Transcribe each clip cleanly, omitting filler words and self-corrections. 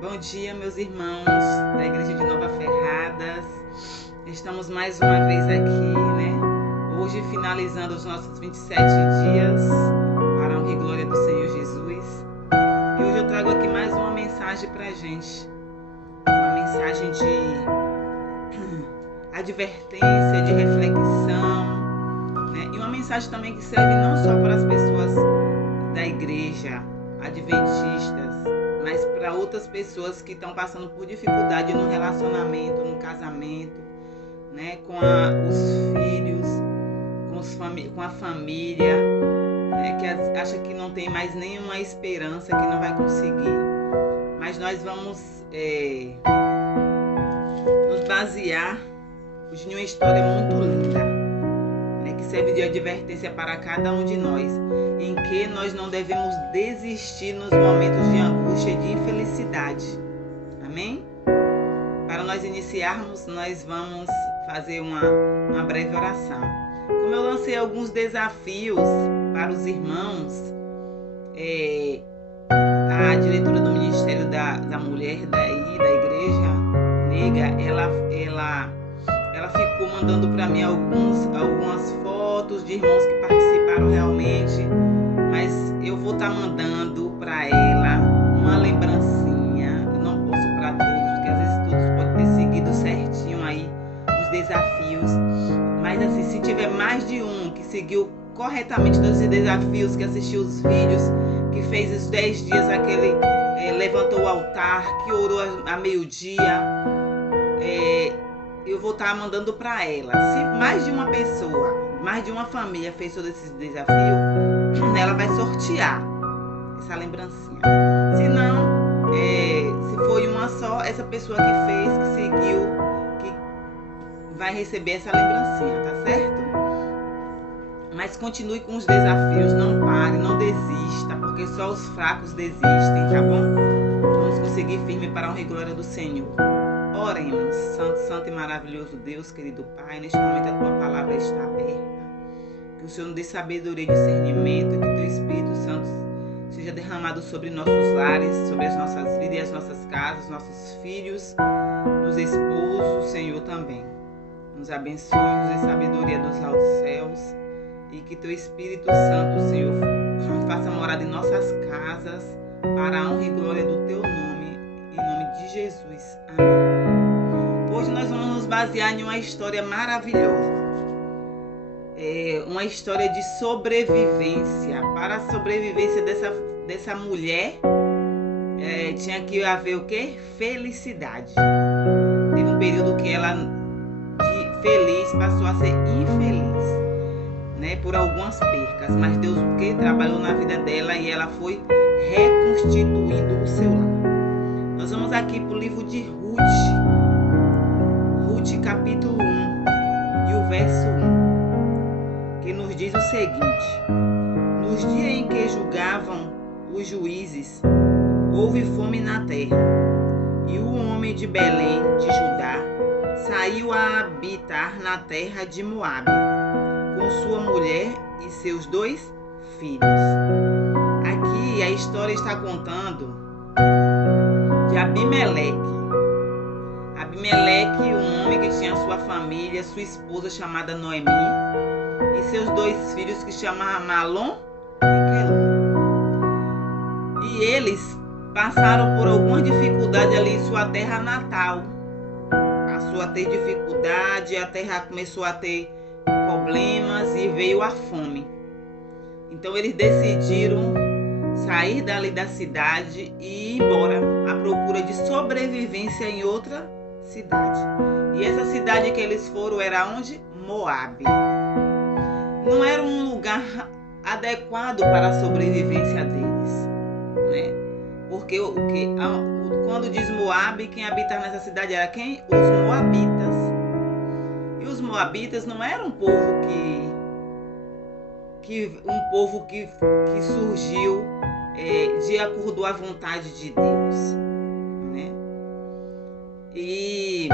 Bom dia, meus irmãos da Igreja de Nova Ferradas. Estamos mais uma vez aqui, né? Hoje finalizando os nossos 27 dias para a honra e glória do Senhor Jesus. E hoje eu trago aqui mais uma mensagem pra gente. Uma mensagem de advertência, de reflexão, né? E uma mensagem também que serve não só para as pessoas da igreja adventistas, mas para outras pessoas que estão passando por dificuldade no relacionamento, no casamento, né, com os filhos, com a família, né, que acha que não tem mais nenhuma esperança, que não vai conseguir. Mas nós vamos nos basear em uma história muito linda, né, que serve de advertência para cada um de nós, em que nós não devemos desistir nos momentos de angústia e de infelicidade. Amém? Para nós iniciarmos, nós vamos fazer uma breve oração. Como eu lancei alguns desafios para os irmãos, a diretora do Ministério da Mulher da Igreja Nega, ela ficou mandando para mim algumas fotos de irmãos que participaram realmente, mas eu vou estar mandando para ela uma lembrancinha. Eu não posso para todos, porque às vezes todos podem ter seguido certinho aí os desafios, mas assim, se tiver mais de um que seguiu corretamente todos os desafios, que assistiu os vídeos, que fez os 10 dias aquele, levantou o altar, que orou a meio-dia, eu vou estar mandando para ela. Se mais de uma pessoa, mais de uma família fez todos esses desafios, ela vai sortear essa lembrancinha. Se não, se foi uma só, essa pessoa que fez, que seguiu, que vai receber essa lembrancinha, tá certo? Mas continue com os desafios, não pare, não desista, porque só os fracos desistem, tá bom? Vamos conseguir firme para a honra e glória do Senhor. Oremos. Santo, santo e maravilhoso Deus, querido Pai, neste momento a Tua palavra está aberta. Que o Senhor nos dê sabedoria e discernimento, que Teu Espírito Santo seja derramado sobre nossos lares, sobre as nossas vidas e as nossas casas, nossos filhos, nos esposos, o Senhor também. Nos abençoe, nos dê sabedoria dos altos céus, e que Teu Espírito Santo, Senhor, faça morada em nossas casas, para a honra e glória do Teu nome, em nome de Jesus. Amém. Hoje nós vamos nos basear em uma história maravilhosa. Uma história de sobrevivência. Para a sobrevivência dessa mulher, tinha que haver o quê? Felicidade. Teve um período que ela, de feliz, passou a ser infeliz, né, por algumas percas. Mas Deus o quê? Trabalhou na vida dela e ela foi reconstituindo o seu lar. Nós vamos aqui para o livro de Ruth, capítulo 1, e o verso 1, que nos diz o seguinte: nos dias em que julgavam os juízes, houve fome na terra, e o homem de Belém, de Judá, saiu a habitar na terra de Moabe, com sua mulher e seus 2 filhos. Aqui a história está contando de Abimeleque, um homem que tinha sua família, sua esposa chamada Noemi, e seus 2 filhos que chamavam Malom e Quelom. E eles passaram por alguma dificuldade ali em sua terra natal. Passou a ter dificuldade, a terra começou a ter problemas e veio a fome. Então eles decidiram sair dali da cidade e ir embora à procura de sobrevivência em outra cidade. E essa cidade que eles foram era onde? Moabe. Não era um lugar adequado para a sobrevivência deles, né? Porque quando diz Moabe, quem habitava nessa cidade era quem? Os moabitas. E os moabitas não eram um povo que surgiu de acordo à vontade de Deus, né? E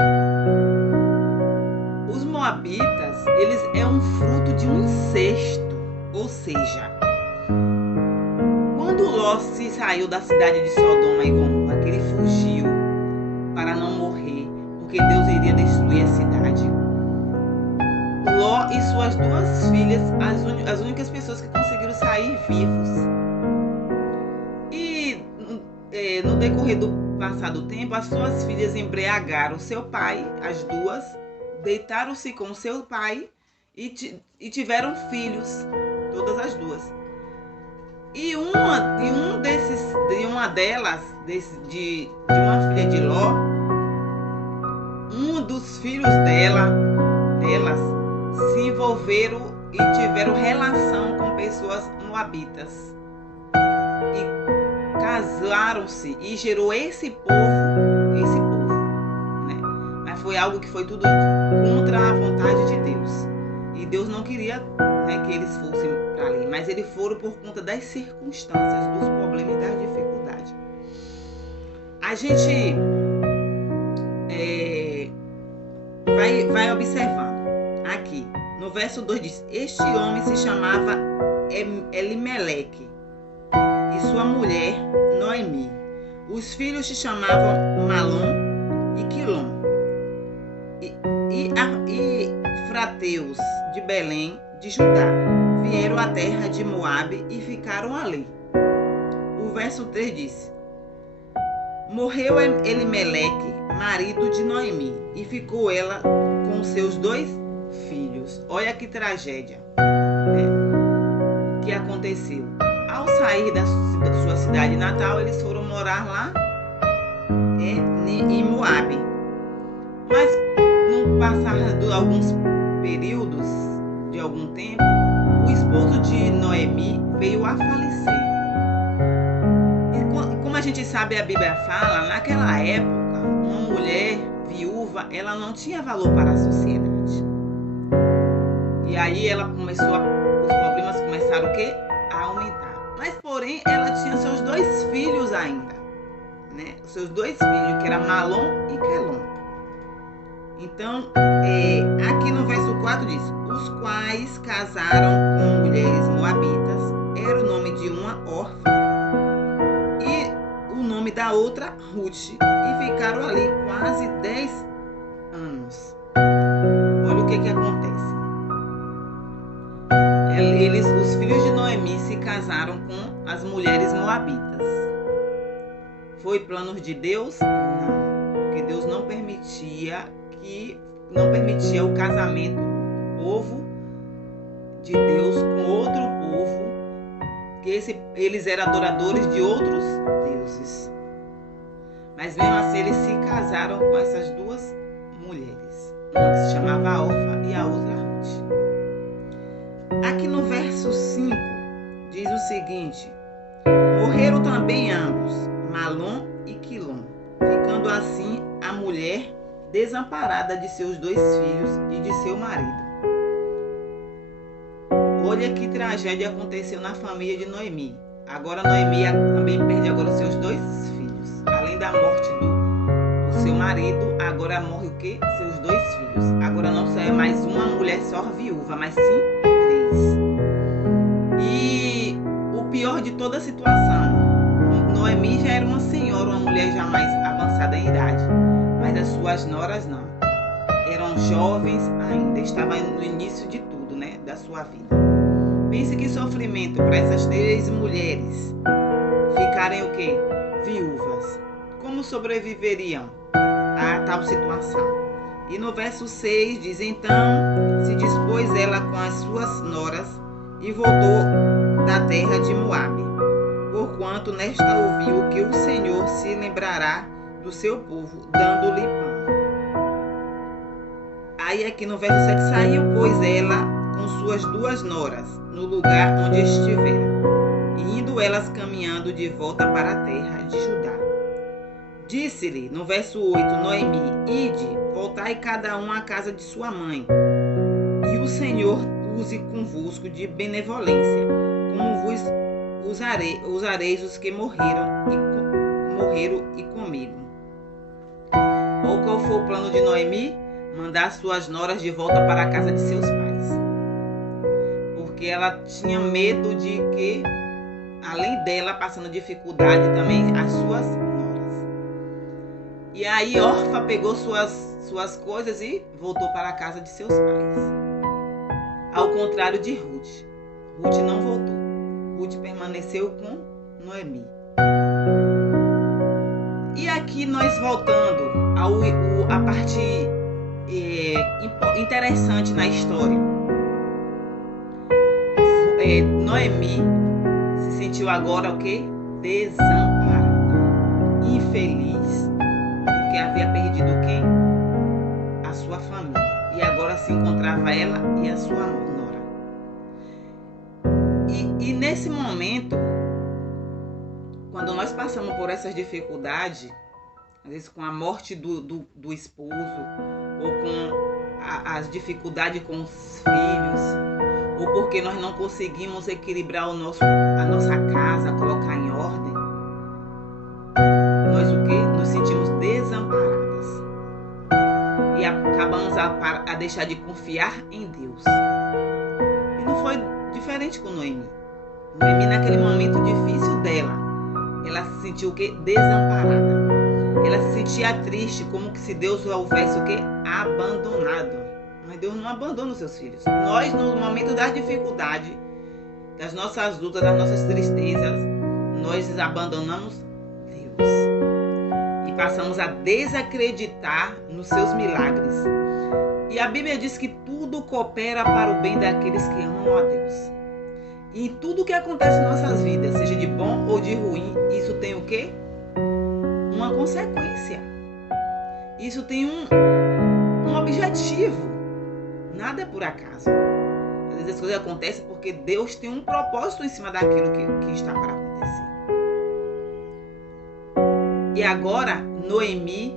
os moabitas, eles é um fruto de um incesto, ou seja, quando Ló se saiu da cidade de Sodoma e Gomorra, que ele fugiu porque Deus iria destruir a cidade. Ló e suas duas filhas, as únicas pessoas que conseguiram sair vivos. E no decorrer do passado tempo, as suas filhas embriagaram seu pai, as duas, deitaram-se com seu pai e tiveram filhos, todas as duas. E uma delas, de uma filha de Ló, um dos filhos delas se envolveram e tiveram relação com pessoas moabitas. E casaram-se e gerou esse povo, né? Mas foi algo que foi tudo contra a vontade de Deus. E Deus não queria, né, que eles fossem para ali, mas eles foram por conta das circunstâncias, dos problemas e das dificuldades. A gente vai observando. Aqui, no verso 2 diz: este homem se chamava Elimeleque e sua mulher Noemi. Os filhos se chamavam Malom e Quilom. E frateus de Belém de Judá vieram à terra de Moabe e ficaram ali. O verso 3 diz: morreu Elimeleque, marido de Noemi, e ficou ela com seus 2 filhos. Olha que tragédia, né, que aconteceu. Ao sair da sua cidade natal, eles foram morar lá em Moabe. Mas no passar de alguns períodos, de algum tempo, o esposo de Noemi veio a falecer. E como a gente sabe, a Bíblia fala, naquela época, uma mulher viúva, ela não tinha valor para a sociedade. E aí os problemas começaram o quê? A aumentar. Mas porém, ela tinha seus 2 filhos ainda, né? Os seus 2 filhos, que eram Malom e Quelom. Então, aqui no verso 4 diz: os quais casaram com mulheres moabitas, era o nome de uma órfã e o nome da outra Ruth, e ficaram ali quase 10 anos. Olha o que acontece. Os filhos de Noemi se casaram com as mulheres moabitas. Foi planos de Deus? Não, porque Deus não permitia o casamento do povo de Deus com outro povo, que eles eram adoradores de outros deuses. Mas mesmo assim eles se casaram com essas 2 mulheres, uma que se chamava Orfa e a outra Ruth. Aqui no verso 5 diz o seguinte: morreram também ambos, Malom e Quilom, ficando assim a mulher desamparada de seus 2 filhos e de seu marido. Olha que tragédia aconteceu na família de Noemi. Agora Noemi também perde agora seus 2 filhos. Além da morte do seu marido, agora morre o quê? Seus 2 filhos. Agora não só é mais uma mulher só viúva, mas sim 3. E o pior de toda a situação, Noemi já era uma senhora, uma mulher já mais avançada em idade, mas as suas noras não. Eram jovens ainda, estavam no início de tudo, né, da sua vida. Pense que sofrimento para essas 3 mulheres ficarem o quê? Viúvas. Como sobreviveriam a tal situação? E no verso 6 diz: então se dispôs ela com as suas noras e voltou da terra de Moabe, porquanto nesta ouviu que o Senhor se lembrará do seu povo, dando-lhe pão. Aí aqui no verso 7, saiu, pois, ela com suas 2 noras no lugar onde estiveram, e indo elas caminhando de volta para a terra de Judá. Disse-lhe, no verso 8, Noemi: ide, voltai cada um à casa de sua mãe, e o Senhor use convosco de benevolência, como vos usareis os que morreram e comigo. Ou qual foi o plano de Noemi? Mandar suas noras de volta para a casa de seus pais. Porque ela tinha medo de que, além dela, passando dificuldade também, as suas noras. E aí Orfa pegou suas coisas e voltou para a casa de seus pais. Ao contrário de Ruth. Ruth não voltou. Ruth permaneceu com Noemi. E aqui nós voltando a parte interessante na história. Noemi se sentiu agora o quê? Desamparada, infeliz, porque havia perdido quem? A sua família. E agora se encontrava ela e a sua nora. E nesse momento, quando nós passamos por essas dificuldades, às vezes com a morte do esposo, ou com as dificuldades com os filhos, ou porque nós não conseguimos equilibrar a nossa casa, colocar em ordem, nós o quê? Nos sentimos desamparadas. E acabamos a deixar de confiar em Deus. E não foi diferente com Noemi. Noemi, naquele momento difícil dela, ela se sentiu o quê? Desamparada. Ela se sentia triste, como que se Deus houvesse o quê? Abandonado. Mas Deus não abandona os seus filhos. Nós, no momento das dificuldades, das nossas lutas, das nossas tristezas, nós abandonamos Deus. E passamos a desacreditar nos seus milagres. E a Bíblia diz que tudo coopera para o bem daqueles que amam a Deus. E em tudo que acontece em nossas vidas, seja de bom ou de ruim, isso tem o quê? Uma consequência. Isso tem um objetivo. Nada é por acaso. Às vezes as coisas acontecem porque Deus tem um propósito em cima daquilo que está para acontecer. E agora, Noemi,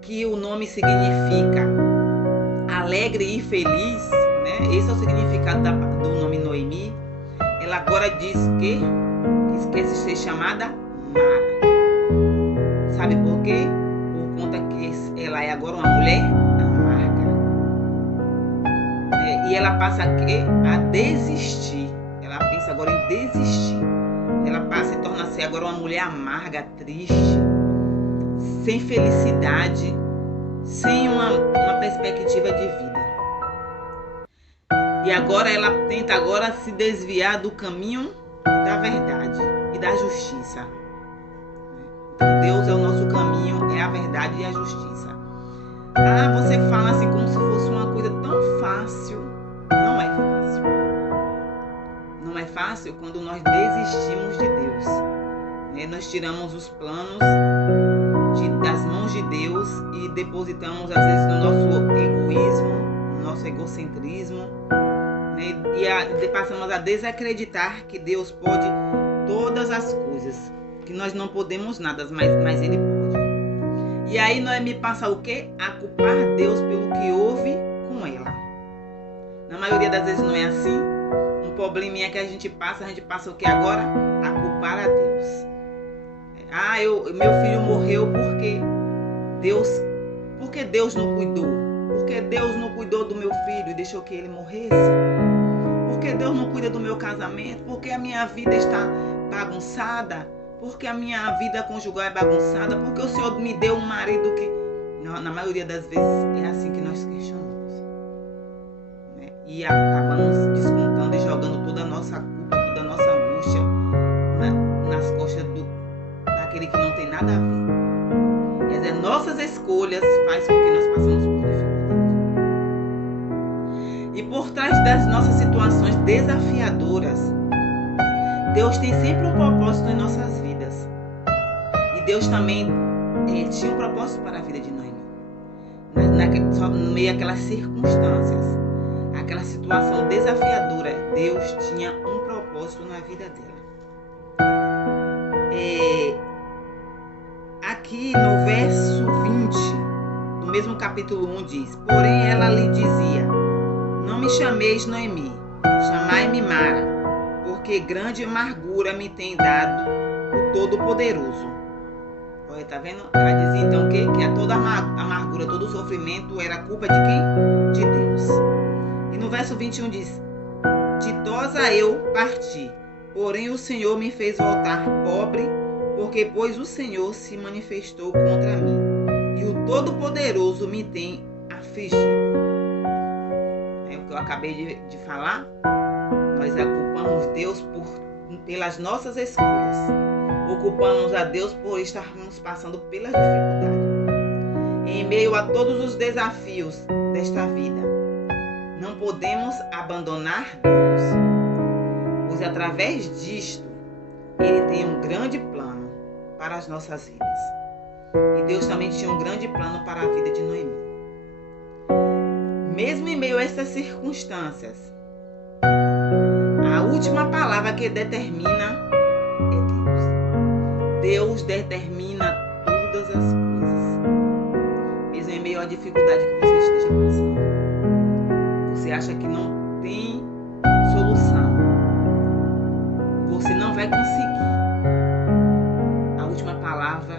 que o nome significa alegre e feliz, né? Esse é o significado do nome Noemi. Ela agora diz que quer ser chamada Mara. Sabe por quê? Por conta que ela é agora uma mulher amarga. E ela passa a desistir. Ela pensa agora em desistir. Ela passa e torna-se agora uma mulher amarga, triste, sem felicidade, sem uma perspectiva de vida. E agora ela tenta agora se desviar do caminho da verdade e da justiça. Então Deus é o nosso caminho, é a verdade e a justiça. Você fala assim como se fosse uma coisa tão fácil. Não é fácil. Não é fácil quando nós desistimos de Deus. Nós tiramos os planos das mãos de Deus e depositamos às vezes no nosso egoísmo, no nosso egocentrismo, e passamos a desacreditar que Deus pode todas as coisas, que nós não podemos nada, mas Ele pode. E aí Noemi passa o quê? A culpar Deus pelo que houve com ela. Na maioria das vezes não é assim. Um probleminha que a gente passa o que agora? A culpar a Deus. Meu filho morreu porque Deus não cuidou. Porque Deus não cuidou do meu filho e deixou que ele morresse. Porque Deus não cuida do meu casamento. Porque a minha vida está bagunçada. Porque a minha vida conjugal é bagunçada. Porque o Senhor me deu um marido que... Na maioria das vezes é assim que nós questionamos. E acabamos descontando e jogando toda a nossa culpa, toda a nossa angústia nas costas daquele que não tem nada a ver. Quer dizer, nossas escolhas fazem com que nós passamos por dificuldade. E por trás das nossas situações desafiadoras, Deus tem sempre um propósito em nossas vidas. E Deus também tinha um propósito para a vida de Noemi. No meio daquelas circunstâncias, aquela situação desafiadora, Deus tinha um propósito na vida dela. Aqui no verso 20, do mesmo capítulo 1 diz: porém ela lhe dizia: não me chameis Noemi, chamai-me Mara, porque grande amargura me tem dado o Todo-Poderoso. Olha, tá vendo? Ela dizia então que toda amargura, todo o sofrimento era culpa de quem? De Deus. E no verso 21 diz: ditosa eu parti, porém o Senhor me fez voltar pobre, porque pois o Senhor se manifestou contra mim. Todo-Poderoso me tem afligido. É o que eu acabei de falar. Nós culpamos Deus pelas nossas escolhas. Ou culpamos a Deus por estarmos passando pela dificuldade. Em meio a todos os desafios desta vida, não podemos abandonar Deus, pois através disto, Ele tem um grande plano para as nossas vidas. E Deus também tinha um grande plano para a vida de Noemi. Mesmo em meio a essas circunstâncias, a última palavra que determina é Deus. Deus determina todas as coisas. Mesmo em meio à dificuldade que você esteja passando. Você acha que não tem solução. Você não vai conseguir. A última palavra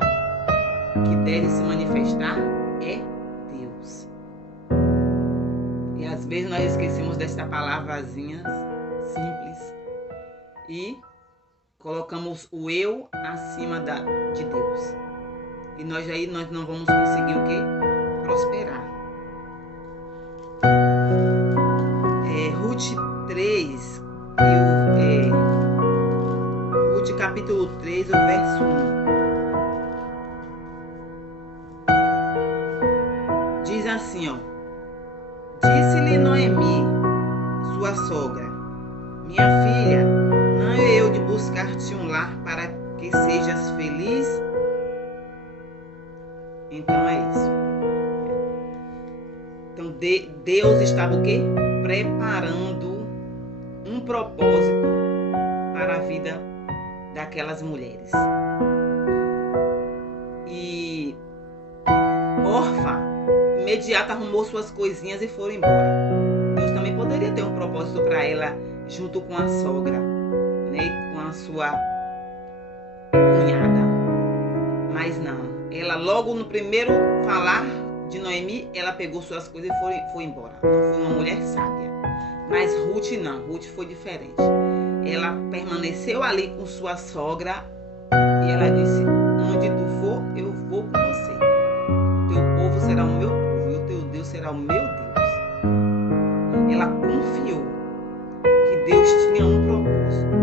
que deve se manifestar é Deus. E às vezes nós esquecemos desta palavrazinha simples e colocamos o eu acima de Deus. E nós não vamos conseguir o quê? Prosperar. Ruth 3, Ruth capítulo 3, o verso 1. Diz assim, ó. Disse-lhe Noemi, sua sogra: minha filha, não é eu de buscar-te um lar para que sejas feliz? Então é isso. Então Deus estava o quê? Preparando um propósito para a vida daquelas mulheres. E Orfa imediato arrumou suas coisinhas e foram embora. Deus também poderia ter um propósito para ela junto com a sogra, né, com a sua cunhada. Mas não. Ela logo no primeiro falar de Noemi, ela pegou suas coisas e foi embora. Não foi uma mulher sábia. Mas Ruth não. Ruth foi diferente. Ela permaneceu ali com sua sogra e ela disse: onde tu for, eu vou com você. O teu povo será o meu povo e o teu Deus será o meu Deus. Ela confiou que Deus tinha um propósito.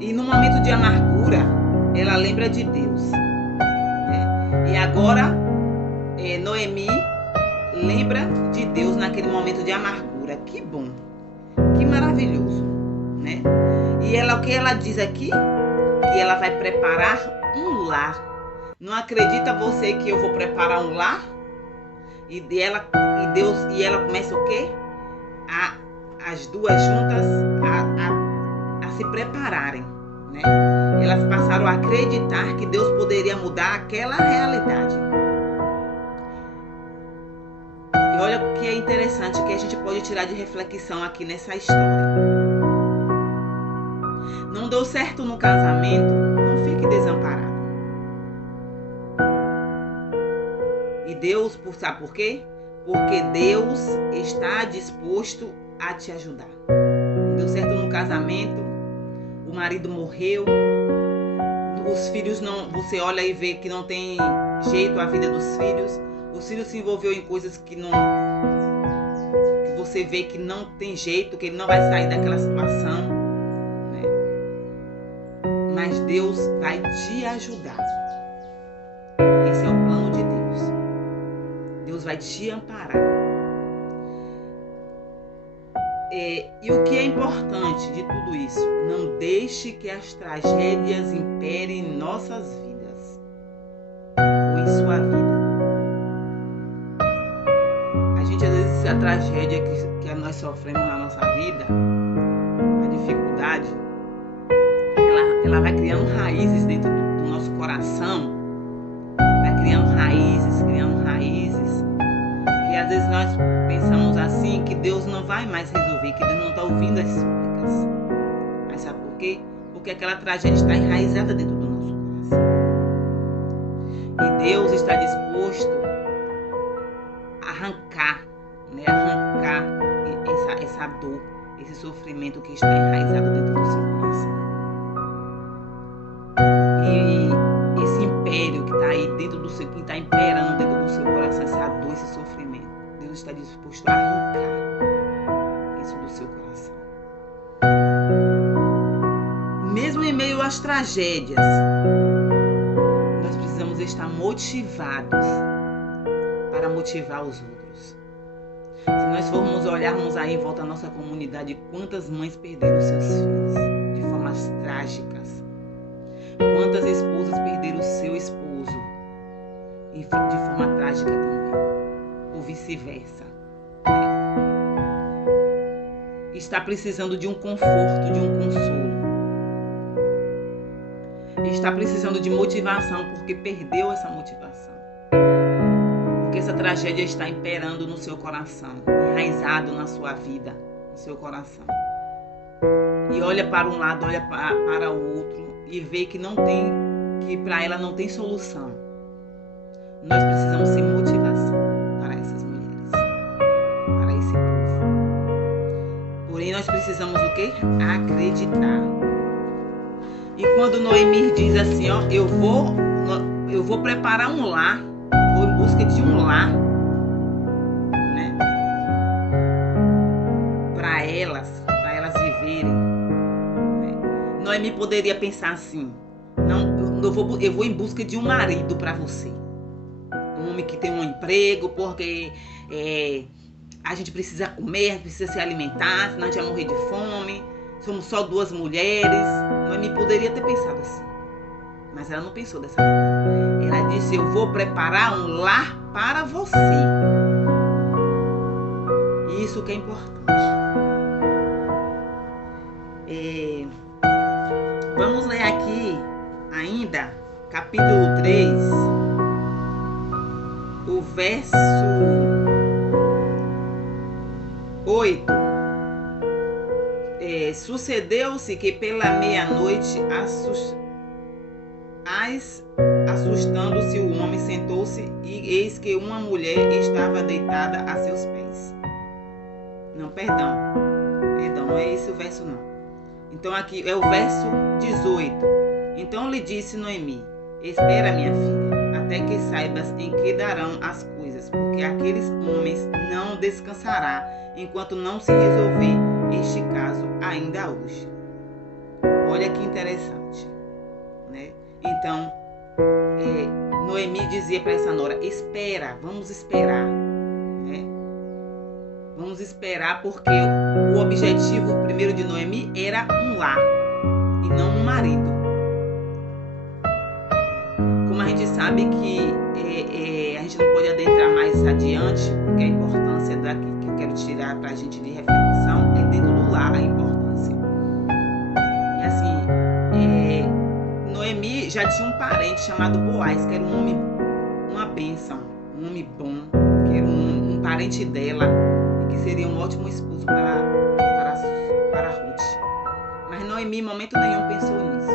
E no momento de amargura, ela lembra de Deus. E agora, Noemi lembra de Deus naquele momento de amargura. Que bom, que maravilhoso, né? E o que ela diz aqui? Que ela vai preparar um lar. Não acredita você que eu vou preparar um lar? E ela começa o quê? As duas juntas a se prepararem, né? Elas passaram a acreditar que Deus poderia mudar aquela realidade. E olha o que é interessante, que a gente pode tirar de reflexão aqui nessa história. Não deu certo no casamento, não fique desamparado. E Deus, sabe por quê? Porque Deus está disposto a te ajudar. Não deu certo no casamento, o marido morreu, os filhos não, você olha e vê que não tem jeito a vida dos filhos. Os filhos se envolveu em coisas que você vê que não tem jeito, que ele não vai sair daquela situação, né? Mas Deus vai te ajudar. Esse é o plano de Deus. Deus vai te amparar. E o que é importante de tudo isso? Não deixe que as tragédias imperem em nossas vidas ou em sua vida. A gente, às vezes, a tragédia que nós sofremos na nossa vida, a dificuldade, ela vai criando raízes dentro do nosso coração, vai criando raízes, que às vezes nós pensamos assim, que Deus não vai mais resolver, que Deus não está ouvindo as súplicas. Mas sabe por quê? Porque aquela tragédia está enraizada dentro do nosso coração. E Deus está disposto a arrancar essa dor, esse sofrimento que está enraizado dentro do seu coração. E esse império que está aí dentro do que está imperando dentro do seu coração, essa dor, esse sofrimento. Deus está disposto a arrancar isso do seu coração. Mesmo em meio às tragédias, nós precisamos estar motivados para motivar os outros. Se nós formos olharmos aí em volta à nossa comunidade, quantas mães perderam seus filhos de formas trágicas. Quantas esposas perderam o seu esposo de forma trágica também. Ou vice-versa. Está precisando de um conforto, de um consolo. Está precisando de motivação porque perdeu essa motivação. Porque essa tragédia está imperando no seu coração, enraizado na sua vida, no seu coração. E olha para um lado, olha para o outro e vê que para ela não tem solução. Nós precisamos ser motivação para essas mulheres, para esse povo. Porém, nós precisamos o quê? Acreditar. E quando Noemi diz assim, ó, eu vou preparar um lar, vou em busca de um lar, né? Para elas viverem. Né? Noemi poderia pensar assim, não, eu vou em busca de um marido para você. Um homem que tem um emprego, porque a gente precisa comer, precisa se alimentar, senão a gente vai morrer de fome. Somos só 2 mulheres. Noemi poderia ter pensado assim. Mas ela não pensou dessa forma. Ela disse, eu vou preparar um lar para você. Isso que é importante. Vamos ler aqui ainda, capítulo 3, o verso 8. Sucedeu-se que pela meia-noite, assustando-se o homem, sentou-se e eis que uma mulher estava deitada a seus pés. Não, perdão, não é esse o verso não. Então aqui é o verso 18. Então lhe disse Noemi, espera minha filha, até que saibas em que darão as coisas, porque aqueles homens não descansará, enquanto não se resolver este caso ainda hoje. Olha que interessante, né? Então, Noemi dizia para essa nora, espera, vamos esperar, né? Vamos esperar porque o objetivo primeiro de Noemi era um lar e não um marido. Como a gente sabe que a gente não pode adentrar mais adiante, porque a importância daqui que eu quero tirar para a gente de reflexão é dentro do lar a importância. E assim, Noemi já tinha um parente chamado Boaz, que era um homem, uma bênção, um homem bom, que era um parente dela e que seria um ótimo esposo para Ruth. Mas Noemi em momento nenhum pensou nisso.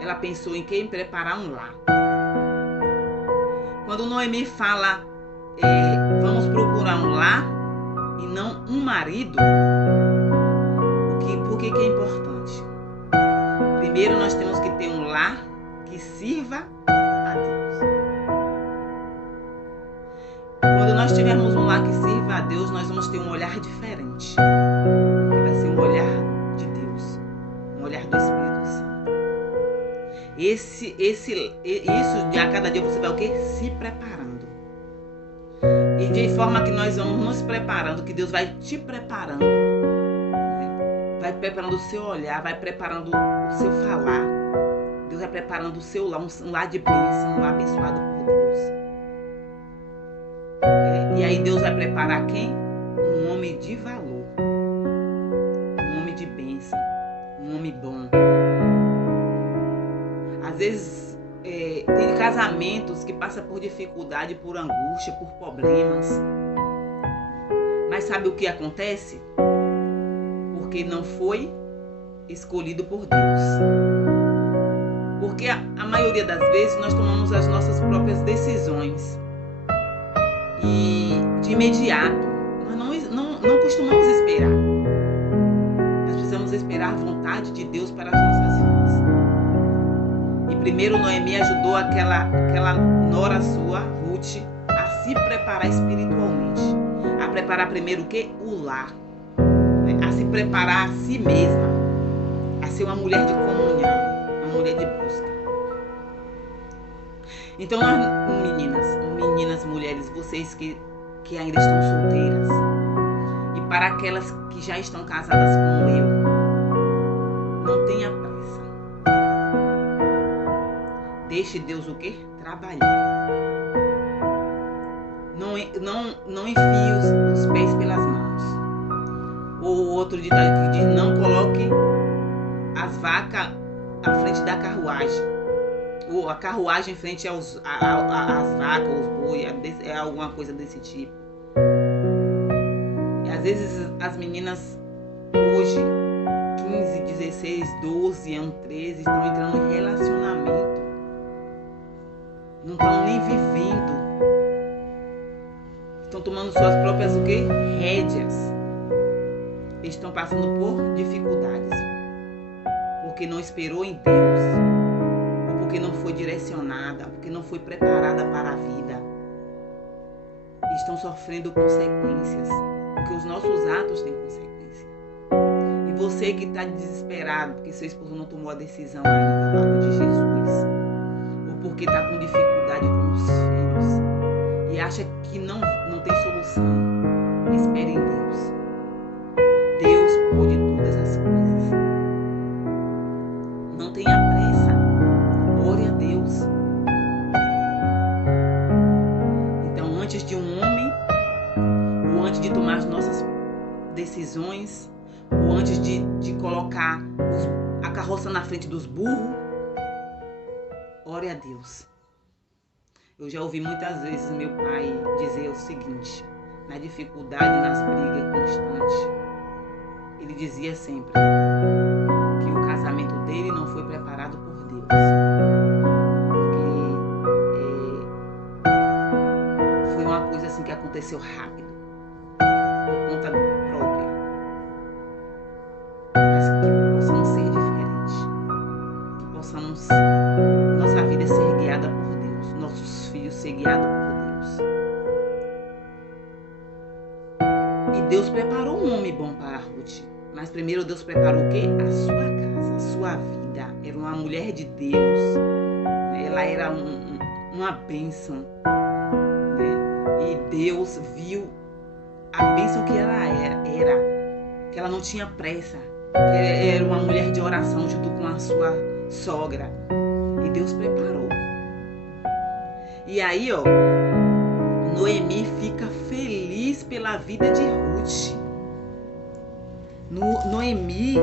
Ela pensou em quem? Preparar um lar. Quando Noemi fala, vamos procurar um lar e não um marido, por que é importante? Primeiro nós temos que ter um lar que sirva a Deus. Quando nós tivermos um lar que sirva a Deus, nós vamos ter um olhar diferente. Que vai ser um olhar de Deus, um olhar do Espírito Santo. Isso de a cada dia você vai o quê? Se preparando. E de forma que nós vamos nos preparando, que Deus vai te preparando, né? Vai preparando o seu olhar, vai preparando o seu falar. Deus vai preparando o seu lar, um lar de bênção, um lar abençoado por Deus. E aí Deus vai preparar quem? Um homem de valor, um homem de bênção, um homem bom. Às vezes tem casamentos que passam por dificuldade, por angústia, por problemas. Mas sabe o que acontece? Porque não foi escolhido por Deus. Porque a maioria das vezes nós tomamos as nossas próprias decisões. E de imediato, nós não costumamos esperar. Nós precisamos esperar a vontade de Deus para as nossas vidas. E Primeiro Noemi ajudou aquela nora sua, Ruth, a se preparar espiritualmente. A preparar primeiro o quê? O lar. A se preparar a si mesma. A ser uma mulher de comunhão. Uma mulher de busca. Então, meninas, mulheres, vocês que ainda estão solteiras, e para aquelas que já estão casadas como eu, não tenha pressa. Deixe Deus o quê? Trabalhar. Não enfie os pés pelas mãos. Ou outro ditado que diz: não coloque as vacas à frente da carruagem. Ou a carruagem em frente às vacas, os boi, é alguma coisa desse tipo. E às vezes as meninas hoje, 15, 16, 12 anos, 13, estão entrando em relacionamento. Não estão nem vivendo. Estão tomando suas próprias o quê? Rédeas. Eles estão passando por dificuldades. Porque não esperou em Deus. Porque não foi direcionada, porque não foi preparada para a vida. Estão sofrendo consequências, porque os nossos atos têm consequência. E você que está desesperado porque seu esposo não tomou a decisão ainda ao lado de Jesus, ou porque está com dificuldade com os filhos e acha que não tem solução, espere em Deus. Deus pode todas as coisas. Não tenha pressa. Ore a Deus. Então, antes de um homem, ou antes de tomar as nossas decisões, ou antes de colocar a carroça na frente dos burros, ore a Deus. Eu já ouvi muitas vezes meu pai dizer o seguinte, na dificuldade, nas brigas constantes, ele dizia sempre que o casamento dele não foi preparado por Deus. Que aconteceu rápido, por conta própria, mas que possamos ser diferentes, que possamos nossa vida ser guiada por Deus, nossos filhos ser guiados por Deus. E Deus preparou um homem bom para Ruth, mas primeiro Deus preparou o quê? A sua casa, a sua vida. Era uma mulher de Deus, ela era uma bênção. E Deus viu a bênção que ela era, que ela não tinha pressa, que era uma mulher de oração junto com a sua sogra. E Deus preparou. E aí, Noemi fica feliz pela vida de Ruth. Noemi,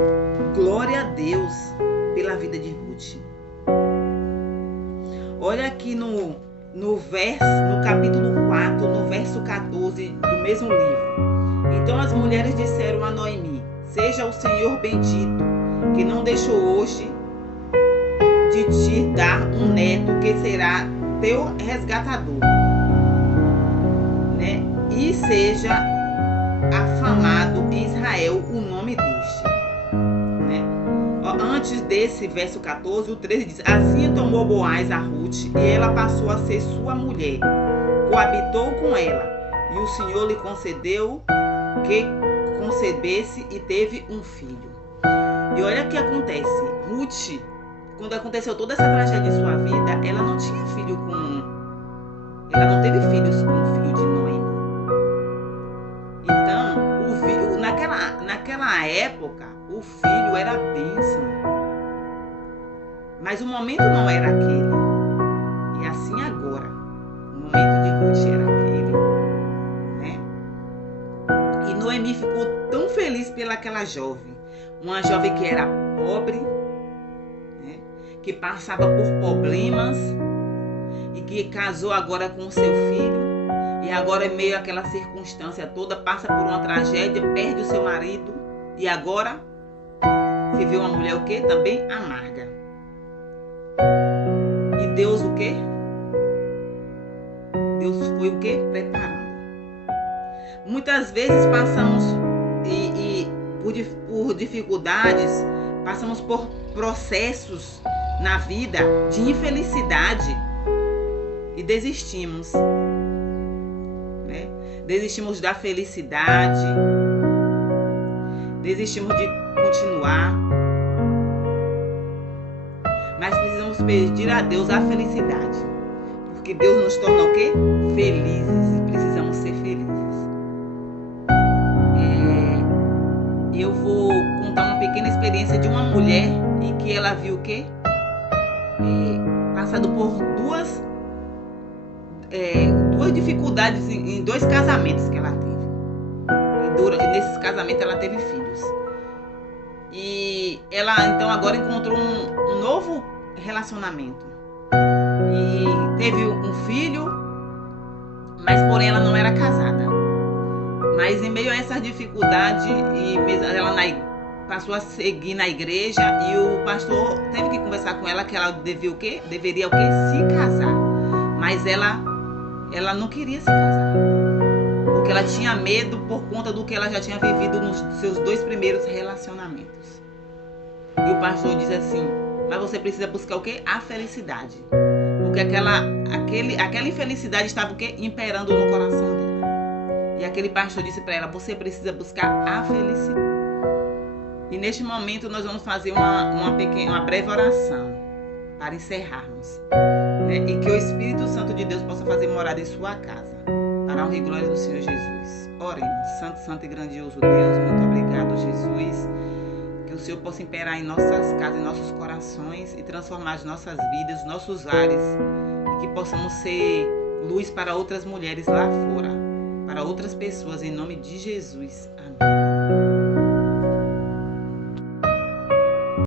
glória a Deus pela vida de Ruth. Olha aqui no capítulo 4, no verso 14 do mesmo livro. Então as mulheres disseram a Noemi: seja o Senhor bendito, que não deixou hoje de te dar um neto que será teu resgatador, né? E seja afamado em Israel o nome deste, né? Antes desse verso 14, o 13 diz: assim tomou Boaz a Ruth e ela passou a ser sua mulher, coabitou com ela, e o Senhor lhe concedeu que concebesse e teve um filho. E olha o que acontece. Ruth, quando aconteceu toda essa tragédia em sua vida, ela não tinha filho ela não teve filhos com o filho de Noemi. Então, naquela época, o filho era bênção. Mas o momento não era aquele. E assim agora, o momento de Ruth era aquele, né? E Noemi ficou tão feliz pelaquela jovem. Uma jovem que era pobre, né? Que passava por problemas e que casou agora com o seu filho. E agora, em meio àquela circunstância toda, passa por uma tragédia, perde o seu marido. E agora se vê uma mulher o quê? Também amarga. E Deus o quê? Deus foi o quê? Preparando. Muitas vezes passamos por dificuldades, passamos por processos na vida de infelicidade e desistimos, né? Desistimos da felicidade, desistimos de continuar, mas precisamos pedir a Deus a felicidade, porque Deus nos torna o quê? Felizes, e precisamos ser felizes. Eu vou contar uma pequena experiência de uma mulher em que ela viu o quê? Passado por duas dificuldades em 2 casamentos que ela teve. E nesses casamentos ela teve filhos. E ela então agora encontrou um novo relacionamento. E teve um filho, mas porém ela não era casada. Mas em meio a essa dificuldade, e mesmo ela passou a seguir na igreja, e o pastor teve que conversar com ela que ela deveria o quê? Se casar. Mas ela não queria se casar, porque ela tinha medo por conta do que ela já tinha vivido nos seus 2 primeiros relacionamentos. E o pastor diz assim: mas você precisa buscar o quê? A felicidade. Porque aquela infelicidade estava o quê? Imperando no coração dela. E aquele pastor disse para ela: você precisa buscar a felicidade. E neste momento nós vamos fazer uma breve oração para encerrarmos, né? E que o Espírito Santo de Deus possa fazer morada em sua casa, para a honra e glória do Senhor Jesus. Oremos. Santo, santo e grandioso Deus, muito obrigado, Jesus. Que o Senhor possa imperar em nossas casas, em nossos corações, e transformar as nossas vidas, os nossos lares, e que possamos ser luz para outras mulheres lá fora, para outras pessoas, em nome de Jesus.